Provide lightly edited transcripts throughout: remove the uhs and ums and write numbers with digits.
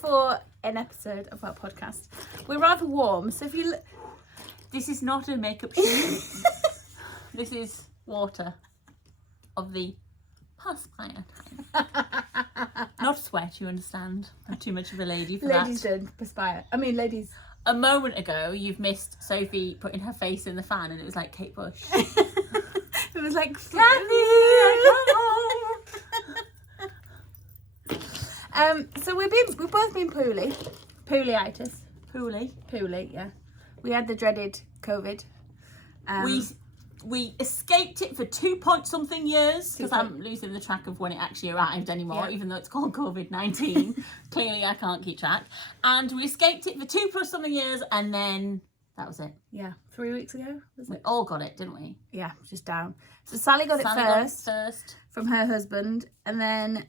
for an episode of our podcast. We're rather warm, so if you... This is not a makeup shoot. This is water of the perspire time. Not sweat, you understand. I'm too much of a lady for that. Ladies don't perspire. I mean, ladies... A moment ago, you've missed Sophie putting her face in the fan and it was like Kate Bush. It was like... So we've both been poorly. Poolyitis. Poorly, yeah. We had the dreaded COVID. We escaped it for 2-point-something years, because I'm losing the track of when it actually arrived anymore, even though it's called COVID-19. Clearly I can't keep track. And we escaped it for 2+ years, and then that was it. Yeah, 3 weeks ago, was it? We all got it, didn't we? Yeah, just down. So Sally got it first from her husband, and then...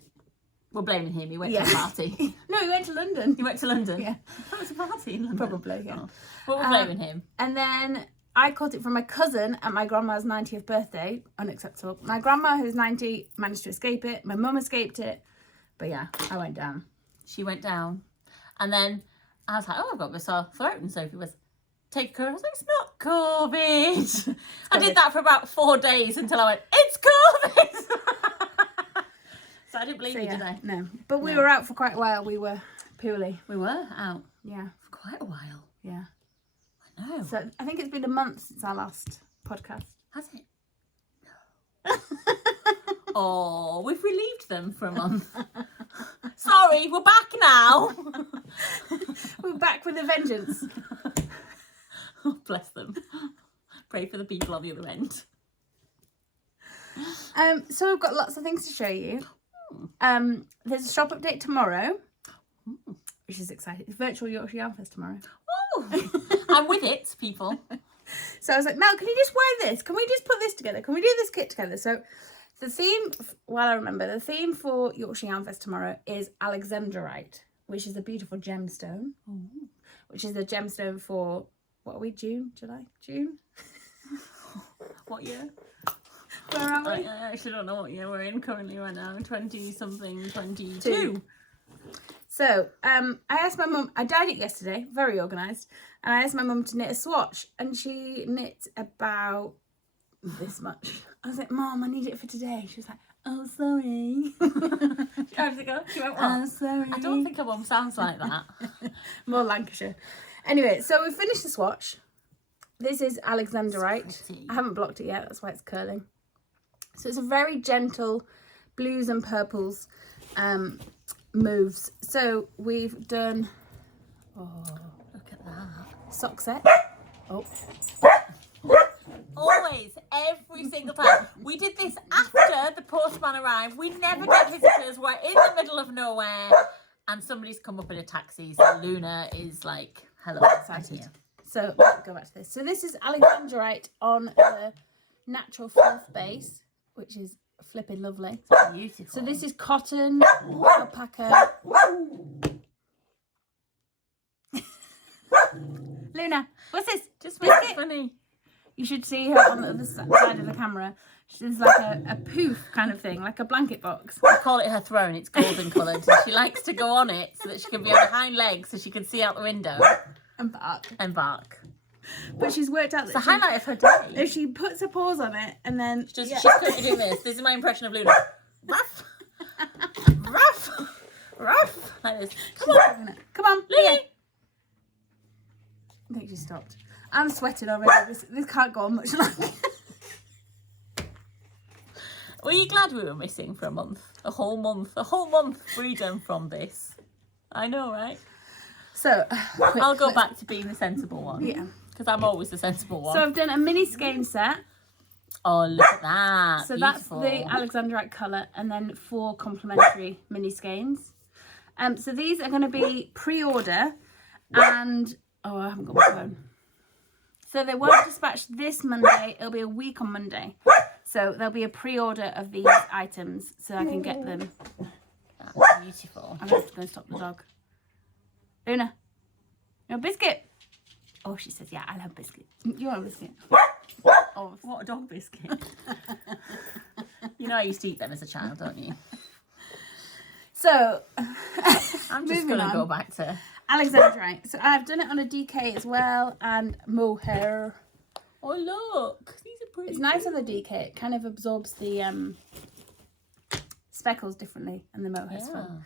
We're blaming him, he went to a party. No, he went to London. He went to London? Yeah. That was a party in London. Probably, yeah. Oh. But we're blaming him. And then I caught it from my cousin at my grandma's 90th birthday. Unacceptable. My grandma, who's 90, managed to escape it. My mum escaped it. But yeah, I went down. She went down. And then I was like, oh, I've got this sore throat. And Sophie was, take a COVID. I was like, it's not COVID. I did that for about 4 days until I went, it's COVID. So I didn't believe you, did I? No. But we were out for quite a while. We were poorly. We were out. Yeah. For quite a while. Yeah. I know. So I think it's been a month since our last podcast. Has it? No. Oh, we've relieved them for a month. Sorry, we're back now. We're back with a vengeance. Oh, bless them. Pray for the people on the other end. So we've got lots of things to show you. There's a shop update tomorrow, which is exciting. It's virtual Yorkshire Yarn Fest tomorrow. Oh, I'm with it, people. So I was like, Mel, can you just wear this? Can we just put this together? Can we do this kit together? So the theme, well, I remember, the theme for Yorkshire Yarn Fest tomorrow is Alexandrite, which is a beautiful gemstone, which is a gemstone for, what are we, June? What year? Where are we? I actually don't know what year we're in currently right now. 20-something, 22. So, I asked my mum, I dyed it yesterday, very organised, and I asked my mum to knit a swatch, and she knit about this much. I was like, Mum, I need it for today. She was like, oh, sorry. How did it go? She went, what? Oh, sorry. I don't think her mum sounds like that. More Lancashire. Anyway, so we finished the swatch. This is Alexandrite. I haven't blocked it yet, that's why it's curling. So it's a very gentle blues and purples moves. So we've done, Look at that. sock set. Oh. Always, every single time. We did this after the postman arrived. We never get visitors. We're in the middle of nowhere. And somebody's come up in a taxi. So Luna is like, hello, excited. So let's go back to this. So this is Alexandrite on the natural fluff base, which is flipping lovely. It's beautiful. So this is cotton, alpaca. Luna, what's this? Just makes it funny. You should see her on the other side of the camera. She's like a poof kind of thing, like a blanket box. I call it her throne. It's golden coloured. She likes to go on it so that she can be on her hind legs so she can see out the window. And bark. But she's worked out that it's the highlight of her day. If she puts her paws on it and then... She's currently doing this. This is my impression of Luna. Ruff. Ruff. Ruff. Like this. Come on. Come on. Lily. I think she stopped. I'm sweating already. This can't go on much longer. Were you glad we were missing for a month? A whole month freedom from this. I know, right? So, I'll go back to being the sensible one. Yeah. Because I'm always the sensible one. So I've done a mini skein set. Oh, look at that. So beautiful. That's the Alexandrite colour, and then 4 complementary mini skeins. So these are going to be pre-order, and oh, I haven't got my phone. So they won't dispatch this Monday. It'll be a week on Monday. So there'll be a pre-order of these items, so I can get them. That's beautiful. I'm going to have to go and stop the dog. Luna, you want a biscuit? Oh, she says, yeah, I'll have a biscuit. You want a biscuit? Oh, what a dog biscuit. You know I used to eat them as a child, don't you? So, I'm just Moving going to on. go back to... Alexandrite. So I've done it on a DK as well, and mohair. Oh, look. These are pretty. It's nice on the DK. It kind of absorbs the speckles differently, and the mohair's fun.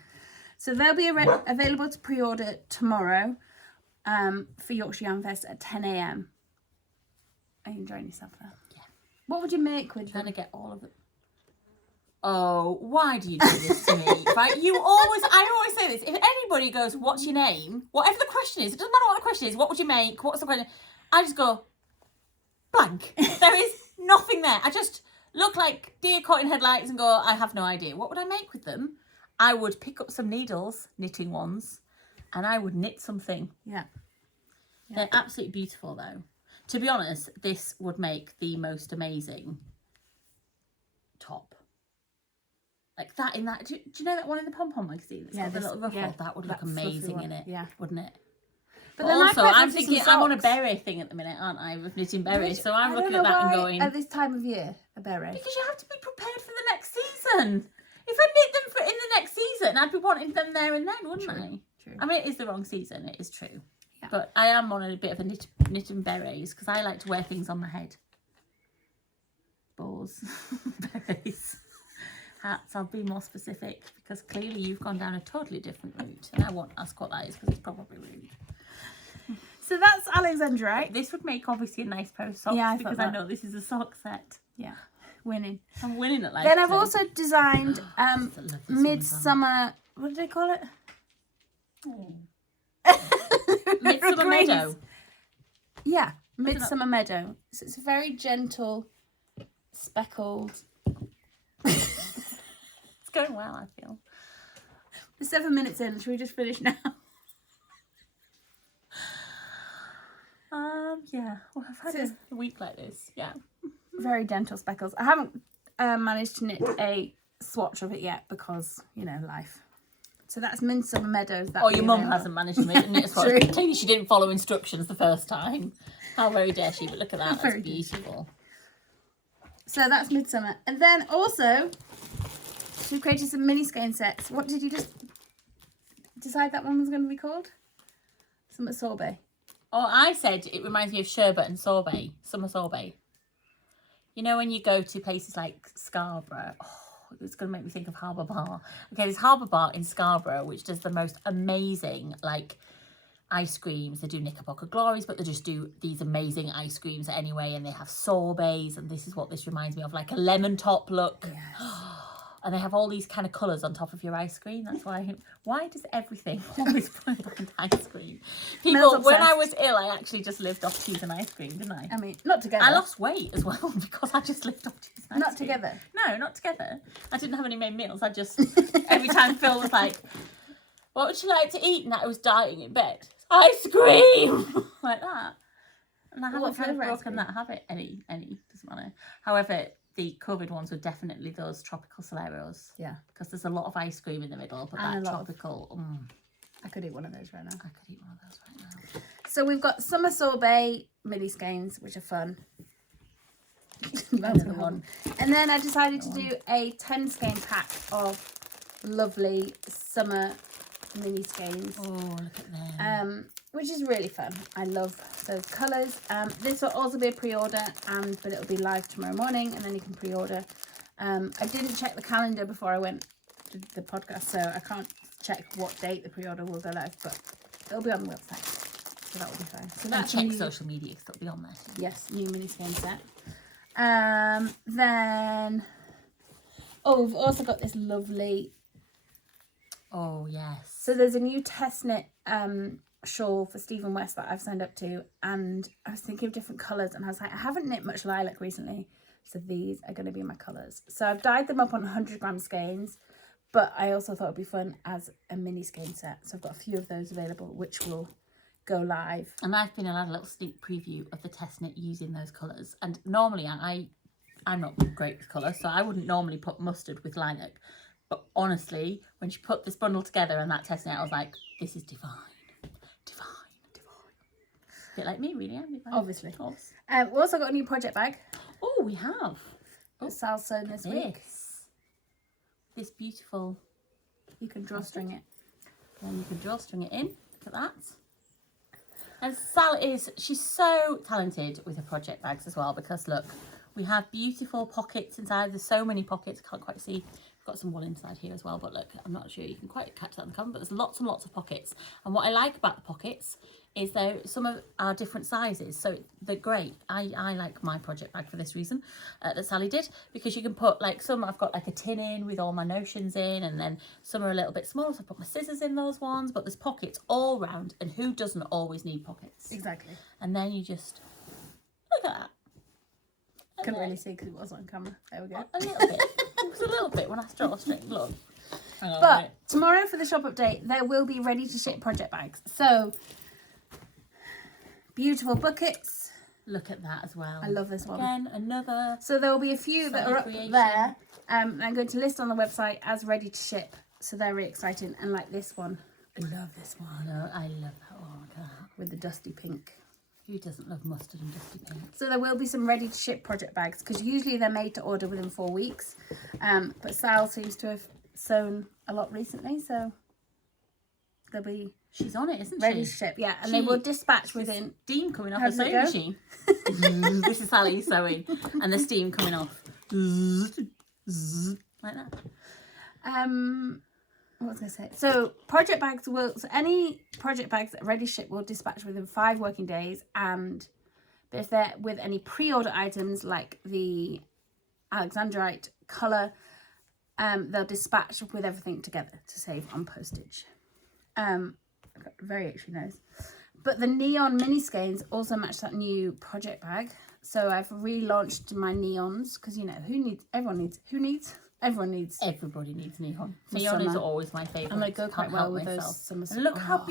So they'll be available to pre-order tomorrow for Yorkshire Yarn Fest at 10 a.m. Are you enjoying yourself there? Yeah. What would you make with Trying them? to get all of it. Oh, why do you do this to me? Right? I always say this. If anybody goes, what's your name? Whatever the question is, it doesn't matter what the question is. What would you make? What's the question? I just go, blank. There is nothing there. I just look like deer caught in headlights and go, I have no idea. What would I make with them? I would pick up some needles, knitting ones, and I would knit something. Yeah. They're absolutely beautiful, though. To be honest, this would make the most amazing top. Like that in that. Do you know that one in the Pom Pom magazine? It's got the little ruffle. That would look amazing in it, wouldn't it? But then also, I'm some thinking I'm on a socks. beret thing at the minute, aren't I? With knitting berets, so I'm I looking don't at know that and why going. At this time of year, a beret. Because you have to be prepared for the next season. If I knit them in the next season, I'd be wanting them there and then, wouldn't I? True. I mean, it is the wrong season. It is true. Yeah. But I am on a bit of a knit and berets because I like to wear things on my head. Bows, berets, hats. I'll be more specific because clearly you've gone down a totally different route, and I won't ask what that is because it's probably rude. So that's Alexandrite. This would make obviously a nice pair of socks because I know this is a sock set. Yeah, winning. I'm winning at life. Then I've also designed Midsummer. Midsummer. What did they call it? Midsummer Meadow. Yeah, Midsummer Meadow. So it's a very gentle, speckled. It's going well, I feel. We're 7 minutes in. Should we just finish now? Yeah. Well, I've had a week like this. Yeah. Very gentle speckles. I haven't managed to knit a swatch of it yet because, you know, life. So that's Midsummer Meadows. Oh, your mum hasn't managed to knit a swatch. Clearly she didn't follow instructions the first time. How very dare she? But look at that. That's beautiful. So that's Midsummer. And then also, she created some mini skein sets. What did you just decide that one was going to be called? Summer Sorbet. Oh, I said it reminds me of sherbet and sorbet. Summer sorbet. You know when you go to places like Scarborough? Oh, it's going to make me think of Harbour Bar. Okay, there's Harbour Bar in Scarborough, which does the most amazing, like, ice creams. They do Knickerbocker Glories, but they just do these amazing ice creams anyway, and they have sorbets, and this is what this reminds me of, like a lemon top look. Yes. And they have all these kind of colours on top of your ice cream. That's why does everything always point back to ice cream? People, when I was ill, I actually just lived off cheese and ice cream, didn't I? I mean, not together. I lost weight as well because I just lived off cheese and ice cream. Not together? No, not together. I didn't have any main meals. I just, every time Phil was like, what would you like to eat? And I was dying in bed. Ice cream! Like that. And I haven't kind of broken that habit any, doesn't matter. However, the COVID ones were definitely those tropical Soleros. Yeah. Because there's a lot of ice cream in the middle, but that tropical... I could eat one of those right now. I could eat one of those right now. So we've got Summer Sorbet mini skeins, which are fun. That's the one. And then I decided to do a 10 skein pack of lovely summer mini skeins. Oh, look at them. Which is really fun. I love those colours. This will also be a pre-order, but it'll be live tomorrow morning, and then you can pre-order. I didn't check the calendar before I went to the podcast, so I can't check what date the pre-order will go live, but it'll be on the website, so that will be fine. So that's check social media, because it'll be on there. Yes, new mini skein set. Then, we've also got this lovely. Oh yes. So there's a new test knit shawl for Stephen West that I've signed up to, and I was thinking of different colours, and I was like, I haven't knit much lilac recently, so these are going to be my colours. So I've dyed them up on 100 gram skeins, but I also thought it'd be fun as a mini skein set, so I've got a few of those available which will go live. And I've been allowed a little sneak preview of the test knit using those colours, and normally I'm not great with colour, so I wouldn't normally put mustard with lilac, but honestly when she put this bundle together and that test knit, I was like, this is divine. A bit like me, really, haven't you? Obviously. We've also got a new project bag. Oh, we have. Sal's sewn this week. This beautiful. You can drawstring it. And you can drawstring it in. Look at that. And Sally she's so talented with her project bags as well, because look, we have beautiful pockets inside. There's so many pockets, can't quite see. We've got some wool inside here as well, but look, I'm not sure you can quite catch that in the camera, but there's lots and lots of pockets. And what I like about the pockets is some of are different sizes, so they're great. I like my project bag for this reason that Sally did, because you can put like some I've got like a tin in with all my notions in, and then some are a little bit smaller, so I put my scissors in those ones, but there's pockets all round, and who doesn't always need pockets? Exactly. And then you just look at that. Couldn't really see because it was on camera. There we go. A little bit. It was a little bit when I drawstring. Look. But tomorrow for the shop update, there will be ready to ship project bags. So beautiful buckets. Look at that as well. I love this one. Again, another. So there will be a few that are up there. I'm going to list on the website as ready to ship. So they're really exciting. And like this one. I love this one. I love that one. Look at that. With the dusty pink. Who doesn't love mustard and dusty pink? So there will be some ready to ship project bags, because usually they're made to order within 4 weeks. But Sal seems to have sewn a lot recently, so they'll be she's on it, isn't ready she? to ship. Yeah, and they will dispatch within. Steam coming off the sewing machine. This is Sally sewing, and the steam coming off like that. What was I say? So project bags any project bags that are ready to ship will dispatch within 5 working days, but if they're with any pre-order items like the Alexandrite colour, they'll dispatch with everything together to save on postage. I've got a very itchy nose. But the neon mini skeins also match that new project bag. So I've relaunched my neons, because everybody needs neon. For Neon is summer. always my favourite. And they go quite well with those summer. And look how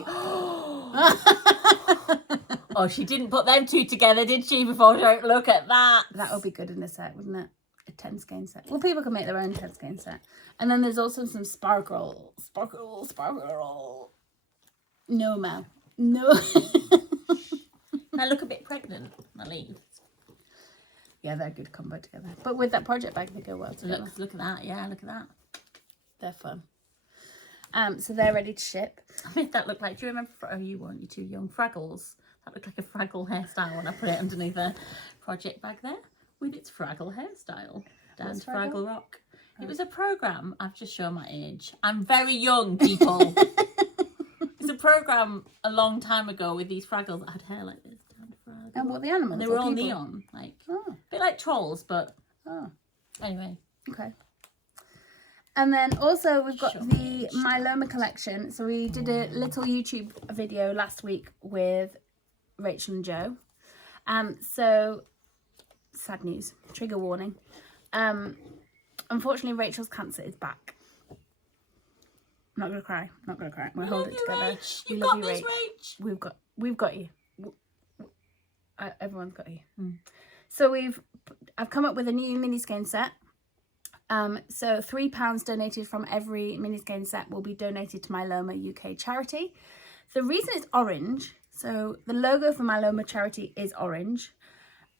oh, she didn't put them two together, did she? Before look at that. That would be good in a set, wouldn't it? A 10 skein set. Well, people can make their own 10 skein set. And then there's also some sparkle. No, Mel. No. I look a bit pregnant, my leaves. Yeah, they're a good combo together. But with that project bag, they go well together. Look at that. Yeah, look at that. They're fun. So they're ready to ship. I made that look like, do you remember, you weren't, you're too young, Fraggles? That looked like a Fraggle hairstyle when I put it underneath a project bag there with its Fraggle hairstyle. Down to Fraggle Rock. It was a programme. I've just shown my age. I'm very young, people. It's a programme a long time ago with these Fraggles that had hair like this. And what the animals? And they were all neon, like a bit like trolls, but anyway. Okay. And then also we've got the Myeloma collection. So we did a little YouTube video last week with Rachel and Joe. So sad news, trigger warning. Unfortunately, Rachel's cancer is back. I'm not gonna cry. We'll hold it together. You've got this, Rach. We've got you. Everyone's got you. So I've come up with a new mini skein set. So £3 donated from every mini skein set will be donated to Myeloma UK charity. The reason it's orange, so the logo for Myeloma charity is orange,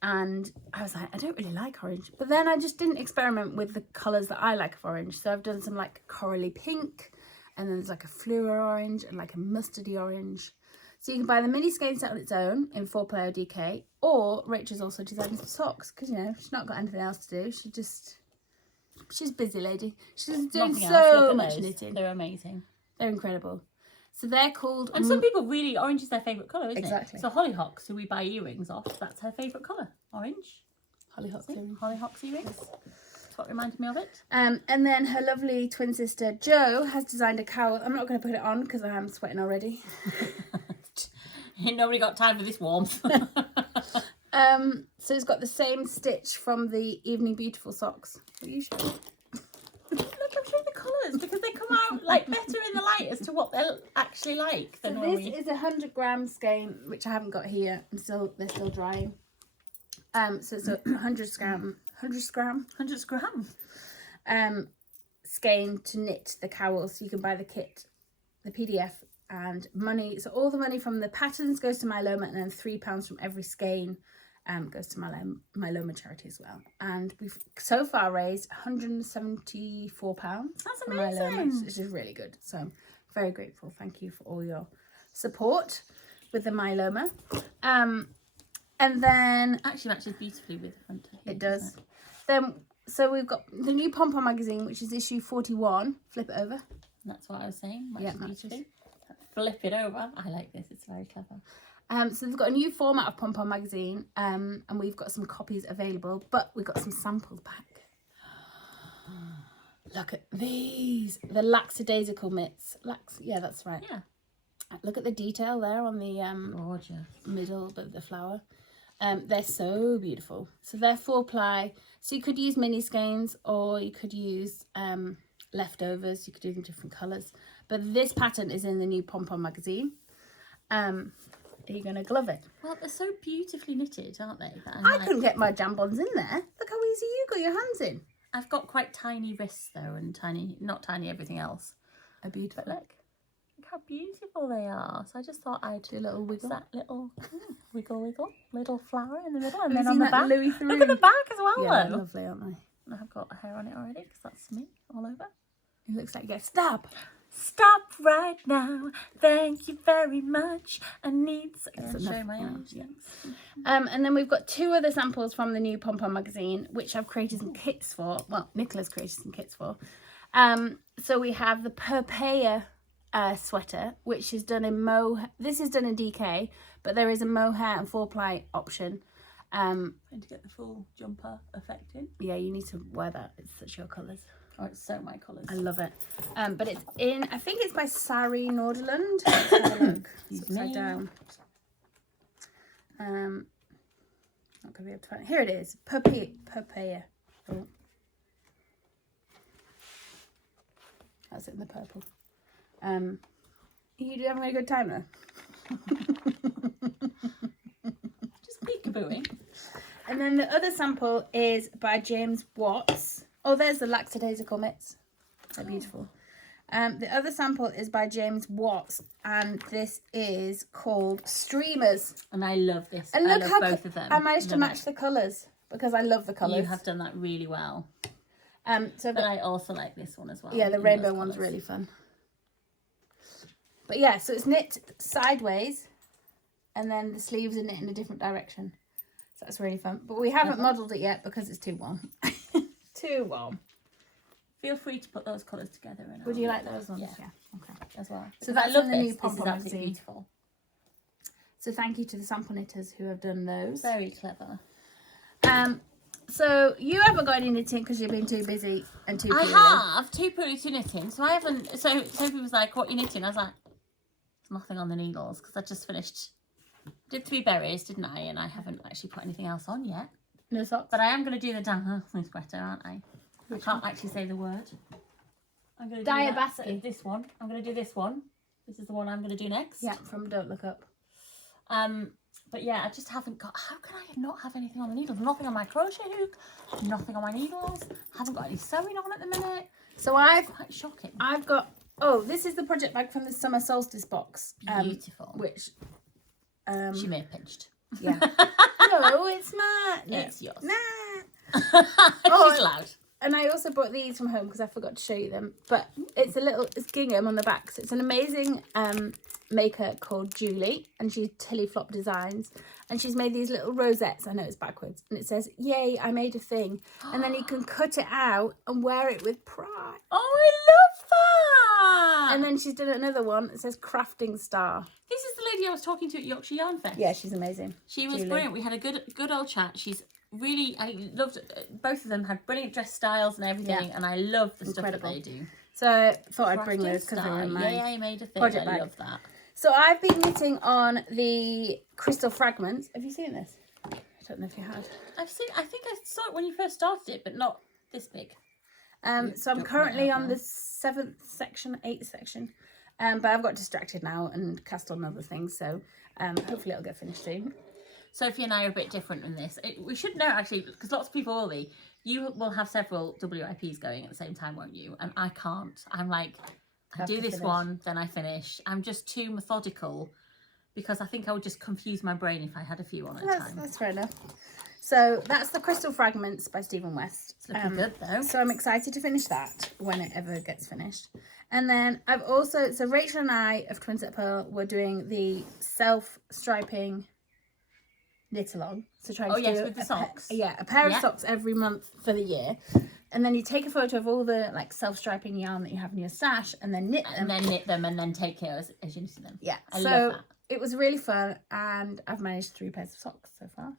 and I was like, I don't really like orange, but then I just didn't experiment with the colours that I like of orange. So I've done some like corally pink, and then there's like a fluor orange and like a mustardy orange. So you can buy the mini skein set on its own in 4-player DK, or Rachel's also designed some socks, because she's not got anything else to do. She's a busy lady. She's doing so much knitting. They're amazing. They're incredible. So they're called... And some people really... Orange is their favourite colour, isn't Exactly. it? So Hollyhocks, who we buy earrings off, that's her favourite colour. Orange. Hollyhocks earrings. Hollyhocks earrings. That's what reminded me of it. And then her lovely twin sister, Jo, has designed a cowl. I'm not going to put it on because I am sweating already. Ain't nobody got time for this warmth. So it's got the same stitch from the Evening Beautiful socks. Are you sure? Look, I'm showing the colours because they come out like better in the light as to what they're actually like. So this is a 100-gram skein, which I haven't got here. They're still drying. So it's a 100-gram skein to knit the cowl. So you can buy the kit, the PDF, and money. So all the money from the patterns goes to Myeloma, and then £3 from every skein goes to Myeloma charity as well. And we've so far raised £174 That's for myeloma, amazing. which is really good. So I'm very grateful. Thank you for all your support with the myeloma. And then Actually matches beautifully with the front. it does. Then so we've got the new Pom Pom magazine, which is issue 41. Flip it over. That's what I was saying. Yeah, Matches matches. beautifully. Flip it over. I like this. It's very clever. So they've got a new format of Pom Pom magazine, and we've got some copies available, but we've got some samples back. Look at these, the lackadaisical mitts. Yeah, that's right. Yeah. Look at the detail there on the Gorgeous. middle of the flower. They're so beautiful. So they're 4-ply. So you could use mini skeins, or you could use leftovers. You could do them different colours. But this pattern is in the new Pom Pom magazine. Are you going to glove it? Well, they're so beautifully knitted, aren't they? That I couldn't get my jambons in there. Look how easy you got your hands in. I've got quite tiny wrists though, and tiny, not tiny everything else. A beautiful. But look how beautiful they are. So I just thought I'd Do a little wiggle. that little wiggle, little flower in the middle, and Have then you on seen the that back. Louis Look Theroux? at the back as well, Yeah, though. they're lovely, aren't they? I've got hair on it already because that's me all over. It looks like you get stop. Stop right now. Thank you very much. I need to show enough. my Yeah, eyes. yeah. And then we've got 2 other samples from the new Pom Pom magazine, which I've created some kits for. Well, Nicola's created some kits for. So we have the Papaya sweater, which is done in this is done in DK, but there is a mohair and 4-ply option. And to get the full jumper effect in. Yeah, you need to wear that. It's such your colours. Oh, it's so my colours. I love it. But it's in, I think it's by Sari Norderland. Let's have a look. It's upside down. Not going to be able to find it. Here it is. Papaya. Oh. That's it in the purple. You having a good time though? Just peekabooing. And then the other sample is by James Watts. Oh, there's the lackadaisical mitts. They're beautiful. The other sample is by James Watts, and this is called Streamers. And I love this. And I look love how both of them. I managed to Love match it. the colours because I love the colours. You have done that really well. So But I also like this one as well. yeah, the in rainbow those one's colours. really fun. But yeah, so it's knit sideways, and then the sleeves are knit in a different direction. So that's really fun. But we haven't modelled it yet because it's too warm. Too warm. Feel free to put those colours together. And Would I'll you make like those ones? Yeah. Okay. as well. So Because that's I love in the this. new Pom This Pom is absolutely magazine. beautiful. So thank you to the sample knitters who have done those. Very clever. So you haven't got any knitting because you've been too busy and too poorly. I have too poorly to knitting, so I haven't. So Sophie was like, "What are you knitting?" I was like, "There's nothing on the needles because I just finished. Did 3 berries, didn't I? And I haven't actually put anything else on yet. No socks? But I am going to do the dancing sweater, aren't I? I can't actually say the word. I'm going to Dyer do basket. this one. I'm going to do this one. This is the one I'm going to do next. Yeah, from Don't Look Up. But yeah, I just haven't got. How can I not have anything on the needles? Nothing on my crochet hook. Nothing on my needles. Haven't got any sewing on at the minute. So I've Quite shocking. got, oh, this is the project bag from the summer solstice box. Beautiful. Which, She may have pinched. yeah. No, it's not. No. It's yours. Nah. She's loud. And I also brought these from home because I forgot to show you them. But it's it's gingham on the back. So it's an amazing maker called Julie, and she's Tilly Flop Designs. And she's made these little rosettes. I know it's backwards. And it says, "Yay, I made a thing." And then you can cut it out and wear it with pride. Oh, I love that. And then she's done another one. It says Crafting Star. This is the lady I was talking to at Yorkshire Yarn Fest. Yeah, she's amazing. She was Julie. brilliant. We had a good old chat. She's really, I loved, both of them had brilliant dress styles and everything, Yeah. and I love the Incredible. stuff that they do. So I thought I'd bring Crafting those because they were in style. my Yeah, I made a thing. project I bag. love that. So I've been knitting on the Crystal Fragments. Have you seen this? I don't know if you had. I think I saw it when you first started it, but not this big. So I'm currently on the 7th section, 8th section. But I've got distracted now and cast on other things. So hopefully it'll get finished soon. Sophie and I are a bit different in this. We should know actually, because lots of people will be. You will have several WIPs going at the same time, won't you? And I can't. I'm like, I Have do to this finish. one, then I finish. I'm just too methodical because I think I would just confuse my brain if I had a few on at a time. That's fair enough. So that's the Crystal Fragments by Stephen West. It's looking good though. So I'm excited to finish that when it ever gets finished. And then I've also, so Rachel and I of Twins at Pearl were doing the self-striping knit along. So trying to do with the socks. a pair of socks every month for the year. And then you take a photo of all the like self-striping yarn that you have in your stash and then knit them. And then knit them and then take care as you knit them. Yeah. I love that. It was really fun and I've managed 3 pairs of socks so far.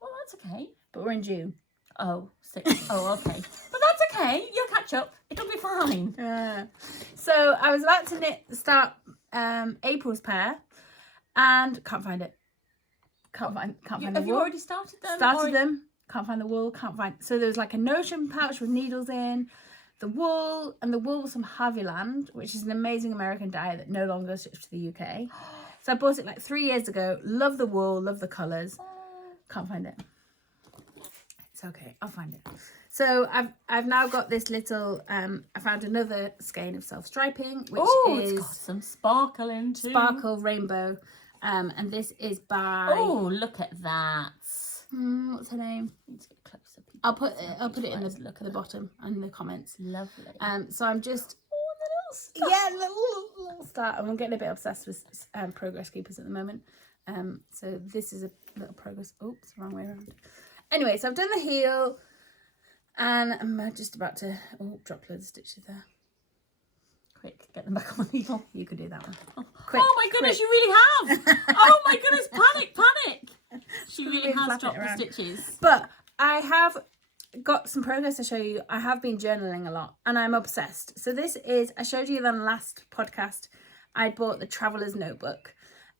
Well, that's okay. But we're in June. Oh, 6. Oh, okay. But that's okay. You'll catch up. It'll be fine. So I was about to start April's pair and can't find it. Can't find the wool. Have you already started them? Started them. Can't find the wool. Can't find. So there was like a notion pouch with needles in, the wool, and the wool was from Haviland, which is an amazing American dye that no longer ships to the UK. So I bought it like 3 years ago. Love the wool. Love the colours. Can't find it. It's okay. I'll find it. So I've now got this little. I found another skein of self-striping, which is it's got some sparkle in too. Sparkle Rainbow. And this is by. Oh, look at that. What's her name? Let's get closer. I'll put it in the bottom and the comments. Lovely. So I'm just. Little start. I'm getting a bit obsessed with progress keepers at the moment. So this is a little progress. Oops, wrong way around. Anyway, so I've done the heel, and I'm just about to drop loads of stitches there. Quick, get them back on the needle. You could do that one. Quick, oh my goodness, you really have! Oh my goodness, panic! She really has dropped the stitches. But I have got some progress to show you. I have been journaling a lot, and I'm obsessed. So this is, I showed you on the last podcast, I bought the Traveler's Notebook.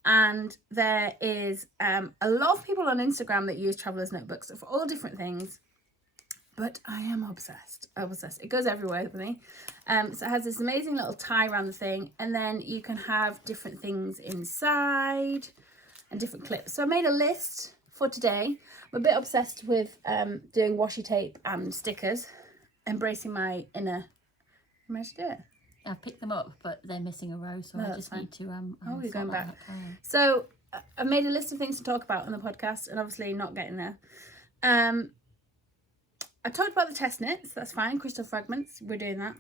And there is a lot of people on Instagram that use Traveler's Notebooks for all different things. But I am obsessed. It goes everywhere with me. So it has this amazing little tie around the thing. And then you can have different things inside and different clips. So I made a list for today. I'm a bit obsessed with doing washi tape and stickers. Embracing my inner... I managed to do it. I picked them up, but they're missing a row, so I just need to you're going back. So I made a list of things to talk about on the podcast, and obviously not getting there. I talked about the test knits. That's fine. Crystal Fragments. We're doing that.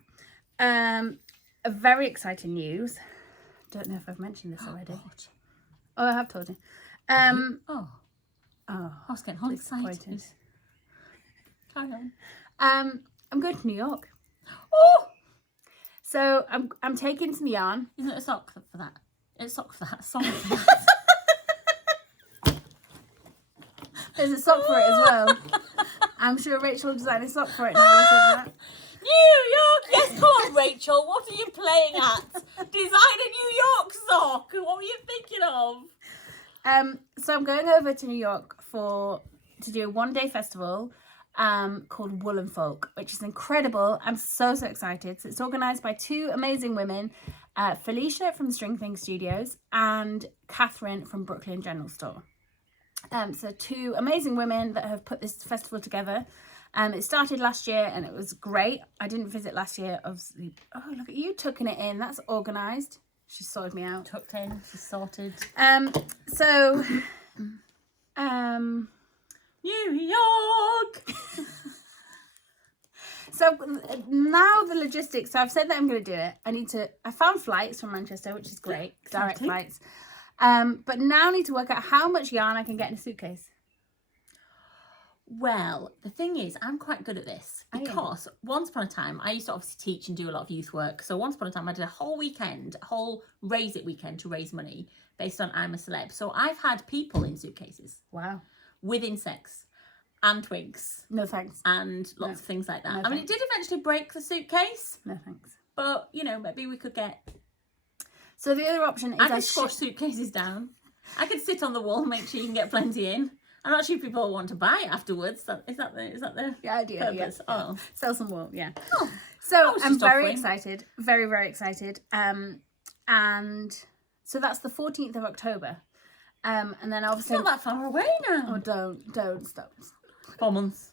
A very exciting news. Don't know if I've mentioned this already. God. Oh, I have told you. I was getting all excited. Carry on. I'm going to New York. Oh. So I'm taking some yarn. Isn't it a sock for that? It's a sock for that. Song for that. There's a sock for it as well. I'm sure Rachel will design a sock for it now. You said that. New York! Yes, come on, Rachel. What are you playing at? Design a New York sock. What were you thinking of? So I'm going over to New York to do a 1-day festival called Wool and Folk, which is incredible. I'm so excited. So it's organised by 2 amazing women, Felicia from String Thing Studios and Catherine from Brooklyn General Store. So 2 amazing women that have put this festival together. It started last year and it was great. I didn't visit last year, obviously. Oh, look at you tucking it in. That's organised. She sorted me out. Tucked in. She's sorted. New York. So now the logistics. So I've said that I'm going to do it. I found flights from Manchester, which is great. Direct flights. But now I need to work out how much yarn I can get in a suitcase. Well, the thing is, I'm quite good at this because once upon a time, I used to obviously teach and do a lot of youth work. So once upon a time, I did a whole Raise It weekend to raise money based on I'm a Celeb. So I've had people in suitcases. Wow. With insects and twigs. No thanks. And lots of things like that. No, I mean, it did eventually break the suitcase. No thanks. But, maybe we could get... So the other option is... I could squash suitcases down. I could sit on the wall and make sure you can get plenty in. I'm not sure if people want to buy it afterwards. Is that the idea? Purpose? Yeah. Oh. Sell some wool, yeah. Oh. So I'm very excited. Very, very excited. And so that's the 14th of October. And then obviously... It's not that far away now. Oh, don't stop. 4 months.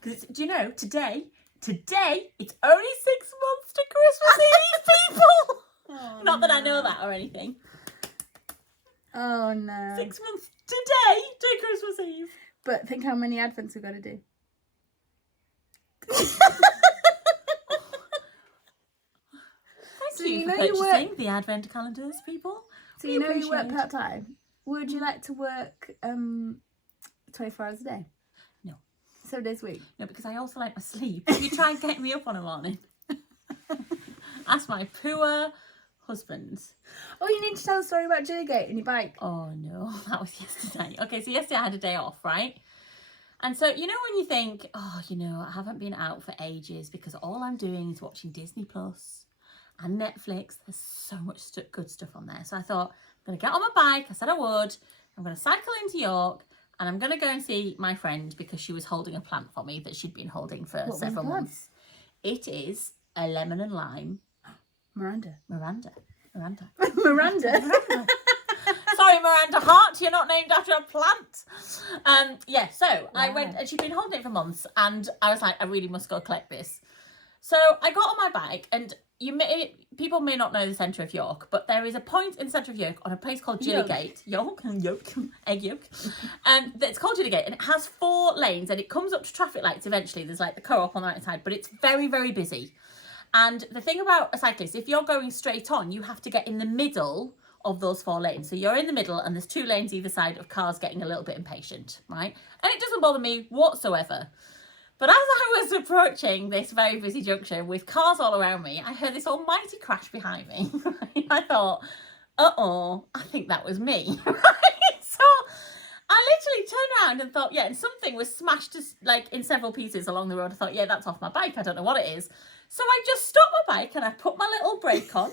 Because do you know, today, it's only 6 months to Christmas Eve, people! Oh, not that I know that or anything. Oh no. 6 months today to Christmas Eve. But think how many advents we've got to do. Thank you for purchasing the advent calendars, people. So you know you work part-time. Would you like to work 24 hours a day? No. 7 days a week? No, because I also like my sleep. If you try and get me up on a morning. Ask my poor husband. Oh, you need to tell a story about Jilligate and your bike. Oh no, that was yesterday. Okay, so yesterday I had a day off, right? And so, you know when you think, oh, you know, I haven't been out for ages because all I'm doing is watching Disney Plus and Netflix. There's so much good stuff on there. So I thought, I'm going to get on my bike. I said I would. I'm going to cycle into York and I'm going to go and see my friend because she was holding a plant for me that she'd been holding for several months. It is a lemon and lime. Miranda. Miranda. Sorry, Miranda Hart, you're not named after a plant. Yeah, so I went, and she'd been holding it for months, and I was like, I really must go collect this. So I got on my bike, and people may not know the centre of York, but there is a point in the centre of York on a place called Jilligate. Egg yolk. That's called Jilligate, and it has 4 lanes, and it comes up to traffic lights eventually. There's like the co-op on the right side, but it's very, very busy. And the thing about a cyclist, if you're going straight on, you have to get in the middle of those 4 lanes. So you're in the middle and there's 2 lanes either side of cars getting a little bit impatient, right? And it doesn't bother me whatsoever. But as I was approaching this very busy junction with cars all around me, I heard this almighty crash behind me. I thought, uh-oh, I think that was me. So I literally turned around and thought, yeah, and something was smashed like in several pieces along the road. I thought, yeah, that's off my bike. I don't know what it is. So I just stopped my bike and I put my little brake on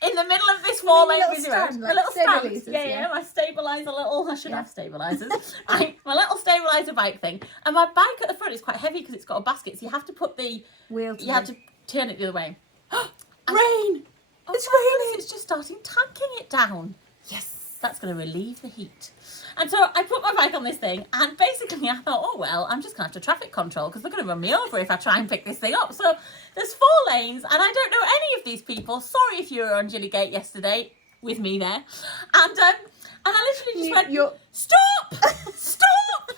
in the middle of this 4-lane busy road. My little stand. Yeah, my stabiliser little, I should have stabilisers. My little stabiliser bike thing. And my bike at the front is quite heavy because it's got a basket. So you have to put the wheel to have to turn it the other way. Rain! It's raining. It's just starting tanking it down. Yes. That's going to relieve the heat. And so I put my bike on this thing and basically I thought, oh, well, I'm just going to have to traffic control because they're going to run me over if I try and pick this thing up. So there's 4 lanes and I don't know any of these people. Sorry if you were on Jilligate yesterday with me there. And I literally just went, stop,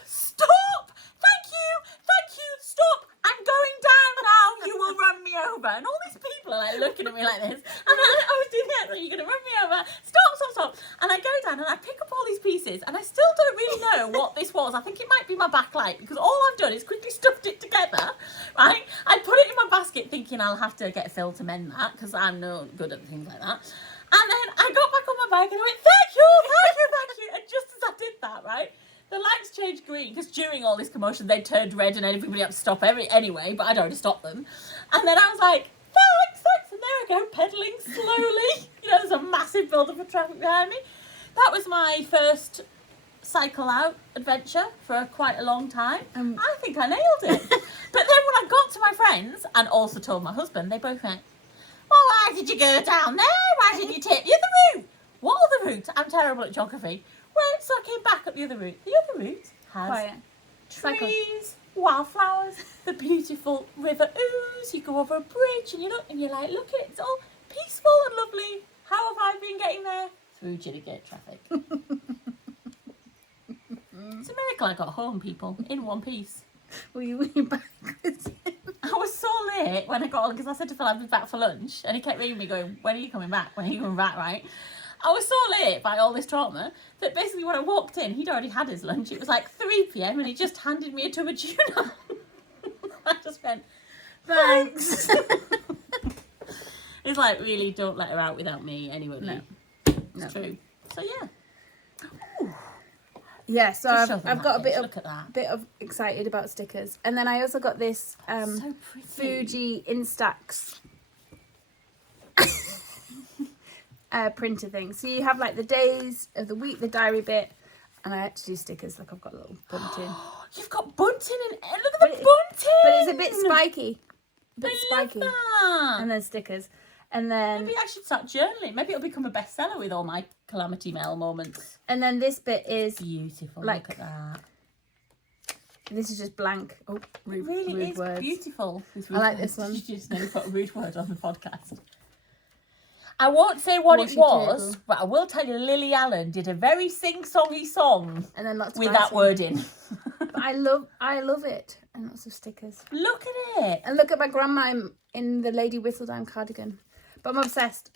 stop, thank you, stop. I'm going down now. You will run me over. And all these people are like looking at me like this. And I was doing that. Are you going to run me over? Stop. And I go down and I pick up all these pieces. And I still don't really know what this was. I think it might be my backlight because all I've done is quickly stuffed it together. Right? I put it in my basket thinking I'll have to get Phil to mend that because I'm no good at things like that. And then I got back on my bike and I went, thank you. And just as I did that, right? The lights changed green because during all this commotion they turned red and everybody had to stop anyway, but I'd already stopped them. And then I was like, thanks, and there I go, pedalling slowly. You know, there's a massive build-up of traffic behind me. That was my first cycle out adventure for quite a long time. I think I nailed it. But then when I got to my friends and also told my husband, they both went, well, why did you go down there? Why didn't you take the other route? What other route? I'm terrible at geography. Well, so I came back up the other route. The other route has trees, wildflowers, the beautiful river Ouse. You go over a bridge and you look and you're like, look at it, it's all peaceful and lovely. How have I been getting there? Through Jilligate traffic. It's a miracle I got home, people, in one piece. Were you back with him? I was so late when I got on because I said to Phil I'd be back for lunch and he kept ringing me going, when are you coming back? When are you coming back, right? I was so late by all this trauma that basically when I walked in, he'd already had his lunch. It was like 3 p.m. and he just handed me a tub of tuna. I just went, thanks. He's like, really, don't let her out without me anyway. No. It's true. So yeah. Ooh. Yeah, so I've got a bit of excited about stickers. And then I also got this so Fuji Instax printer thing. So you have like the days of the week, the diary bit, and I had to do stickers. Like I've got a little bunting. You've got bunting and look at the bunting. But it's a bit spiky. Love that. And then stickers. And then maybe I should start journaling. Maybe it'll become a bestseller with all my Calamity Mel moments. And then this bit is beautiful. Like, look at that. This is just blank. Oh, rude, it really rude is words. Beautiful. I like this one. You just nearly put a rude word on the podcast. I won't say what Washi it was, table. but I will tell you Lily Allen did a very sing-songy song And then lots of with that writing. word in. But I love it. And lots of stickers. Look at it. And look at my grandma in the Lady Whistledown cardigan. But I'm obsessed.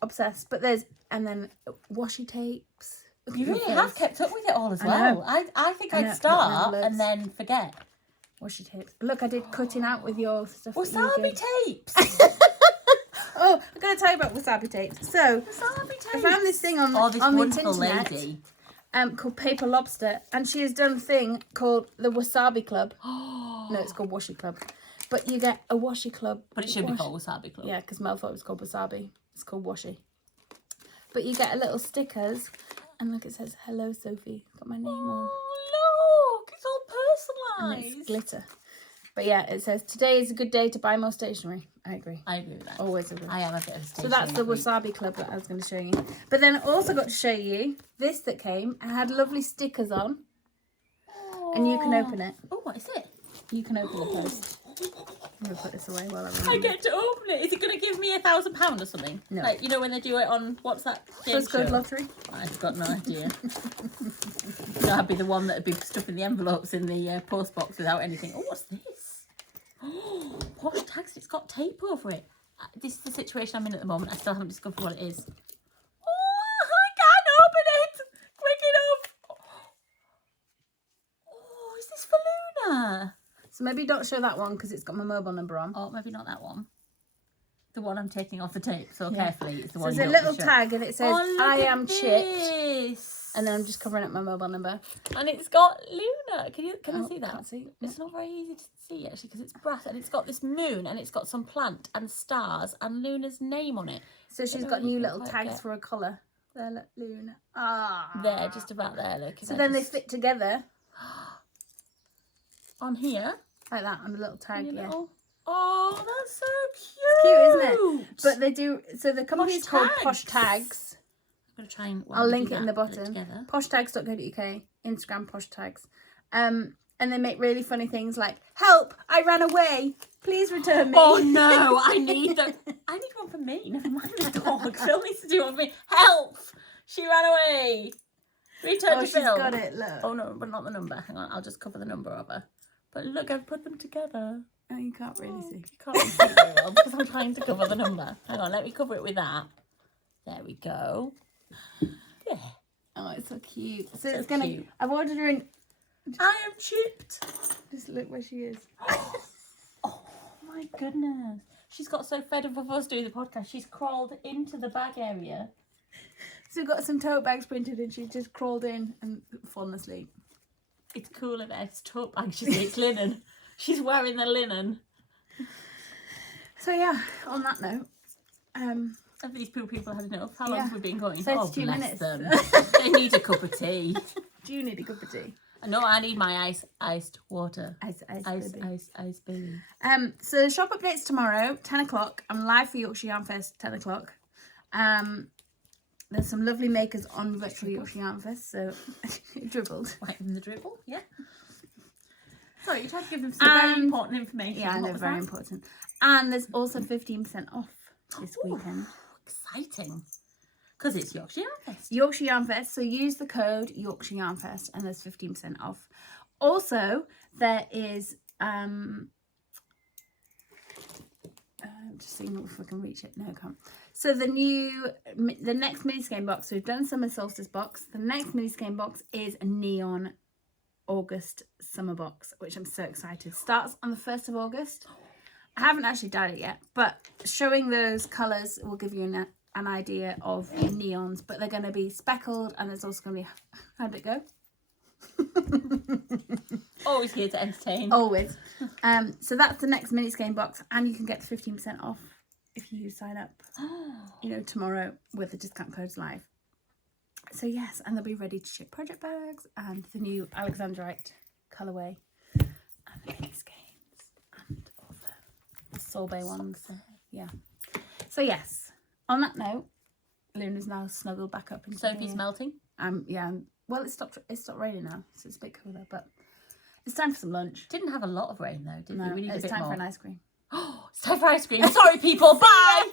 But and then washi tapes. You really have kept up with it all as I well. know. I think I know, I'd start loads. and then forget. Washi tapes. Look, I did cutting out with your stuff. that you Wasabi gave. tapes. Oh, I'm going to tell you about wasabi tapes. So, Wasabi tapes. I found this thing on Oh, this the wonderful internet lady. called Paper Lobster. And she has done a thing called the Wasabi Club. No, it's called Washi Club. But you get a washi club. But it should be called Wasabi Club. Yeah, because Mel thought it was called wasabi. It's called washi. But you get a little stickers. And look, it says, hello, Sophie. Got my name on. Oh, look. It's all And personalised. it's glitter. But yeah, it says, today is a good day to buy more stationery. I agree. I agree with that. Always agree. I am a bit of a So that's the Wasabi Club that I was going to show you. But then I also got to show you this that came. It had lovely stickers on. And you can open it. Oh, what is it? You can open the post. I'm going to put this away while I run. I get to open it. Is it going to give me £1,000 or something? No. Like, you know when they do it on, what's that game Postcode show? lottery. I've got no idea. No, I'd be the one that would be stuffing the envelopes in the post box without anything. Oh, what's this? Oh, posh tags. It's got tape over it. This is the situation I'm in at the moment. I still haven't discovered what it is. Oh, I can't open it quick enough. Oh, is this for Luna? So maybe don't show that one because it's got my mobile number on. Oh, maybe not that one. The one I'm taking off the tape so Yeah. carefully. It's the So one there's you a don't little show. tag and it says, Oh, look I at am chipped. this. And then I'm just covering up my mobile number. And it's got Luna. Can I see that? Can't see. It's not very easy to see actually because it's brass and it's got this moon and it's got some plant and stars and Luna's name on it. So she's know got you new can little quite tags get- for a collar. There, look, Luna. Ah. There, just about there. Look. So then they fit together on here. like that on a little tag. Your Yeah. little- Oh, that's so cute. It's cute, isn't it? But they do. So the company's Posh called Tags. Posh Tags. I'm gonna try and. I'll link it in the put it bottom. together. Poshtags.co.uk, Instagram Posh Tags. And they make really funny things like, help, I ran away. Please return me. Oh no, I need them. I need one for me. Never mind the dog. Phil needs to do one for me. Help! She ran away. Return Oh, to she's Phil. got it, look. Oh no, but not the number. Hang on, I'll just cover the number of her. But look, I've put them together. Oh, you can't really see. You can't really see very well because I'm trying to cover the number. Hang on, let me cover it with that. There we go. Yeah. Oh, it's so cute. So, So it's gonna. cute. I've ordered her in. I am chipped. Just look where she is. Oh my goodness. She's got so fed up of us doing the podcast. She's crawled into the bag area. So we've got some tote bags printed, and she just crawled in and fallen asleep. It's cool if it's tote bag. It's linen. She's wearing the linen. So yeah, on that note, Have these poor people had enough? How long have we been going? 32 bless minutes. them. They need a cup of tea. do you need a cup of tea? No, I need my iced water. Ice, Ice, baby. So shop updates tomorrow, 10 o'clock. I'm live for Yorkshire Yarn Fest, 10 o'clock. There's some lovely makers on virtual Yorkshire Yarn Fest, so it dribbled. Right from the dribble, yeah. Sorry, you tried to give them some very important information. Yeah, I What know, was very that? important. And there's also 15% off this Ooh. weekend. Exciting. Because it's Yorkshire Yarn Fest. Yorkshire Yarn Fest, so use the code Yorkshire Yarn Fest and there's 15% off. Also, there is just seeing if I can reach it. No, I can't. So the next mini skein box, so we've done summer solstice box. The next mini skein box is a neon August summer box, which I'm so excited. Starts on the 1st of August. I haven't actually dyed it yet, but showing those colours will give you an idea of neons, but they're going to be speckled and there's also going to be, how'd it go? Always here to entertain. Always. So that's the next mini skein box, and you can get 15% off if you sign up, tomorrow with the discount codes live. So yes, and they'll be ready to ship project bags and the new Alexandrite colourway and the mini skeins and all the sorbet ones. Yeah. So yes, on that note, Luna's now snuggled back up into Sophie's the, melting. yeah. Well, it stopped raining now, so it's a bit cooler, but it's time for some lunch. Didn't have a lot of rain though, did we? We need a it's bit time more. for an ice cream. It's time for ice cream. Sorry, people. Bye.